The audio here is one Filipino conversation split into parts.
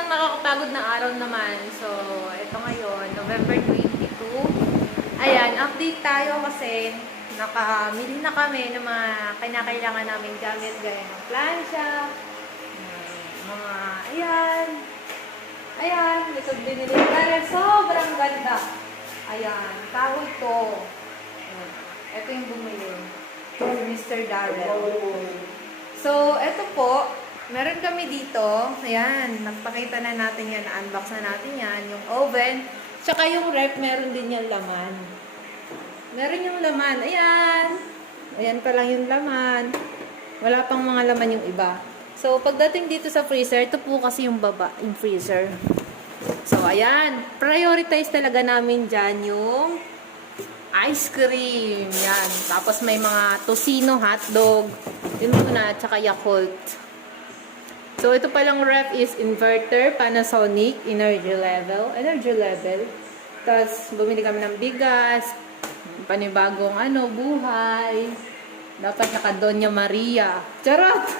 siyang nakakapagod na araw naman. So, ito ngayon, November 22. Ayan, update tayo kasi nakamili na kami ng mga kinakailangan namin gamit gaya ng plancha, mga, ayan. Ayan, likod binili. Dahil sobrang ganda. Ayan, tawag to. Ito yung bumili. Mr. Darrell. So, ito po. Meron kami dito. Ayan, nagpakita na natin yan. Na-unbox na natin yan. Yung oven. Tsaka yung ref, meron din yung laman. Meron yung laman. Ayan. Ayan pa lang yung laman. Wala pang mga laman yung iba. So, pagdating dito sa freezer, ito po kasi yung baba, yung freezer. So, ayan. Prioritize talaga namin dyan yung ice cream. Yan. Tapos may mga tocino, hotdog. Yun muna. Tsaka Yakult. So, ito palang ref is inverter, Panasonic, energy level. Tapos, bumili kami ng bigas, panibagong buhay. Dapat naka Doña Maria. Charot!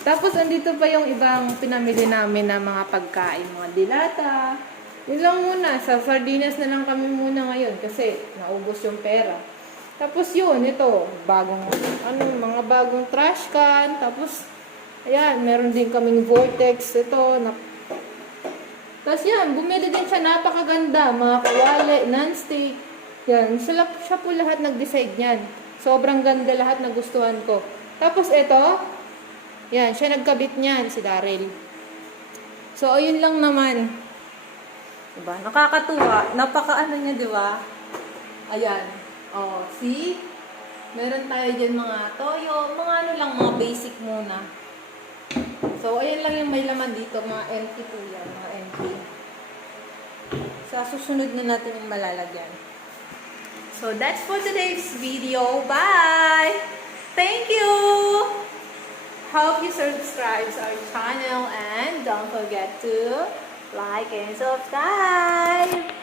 Tapos, andito pa yung ibang pinamili namin na mga pagkain, mga dilata. Yun lang muna. Sa sardinas na lang kami muna ngayon kasi naubos yung pera. Tapos yun, ito, mga bagong trash can. Tapos, ayan, meron din kaming vortex. Ito, tapos yan, bumili din siya, napakaganda. Mga kawali, non-stick. Yan, siya po lahat nag-decide niyan. Sobrang ganda lahat, nagustuhan ko. Tapos ito, yan, siya nagkabit niyan, si Daryl. So, ayun lang naman. Diba? Nakakatuwa. Napaka niya, diba? Ayan. Oh, see? Meron tayo dyan mga toyo, mga mga basic muna. So, ayan lang yung may laman dito. Mga empty po yan. Mga empty. Sa susunod na natin yung malalagyan. So, that's for today's video. Bye! Thank you! Hope you subscribe to our channel and don't forget to like and subscribe!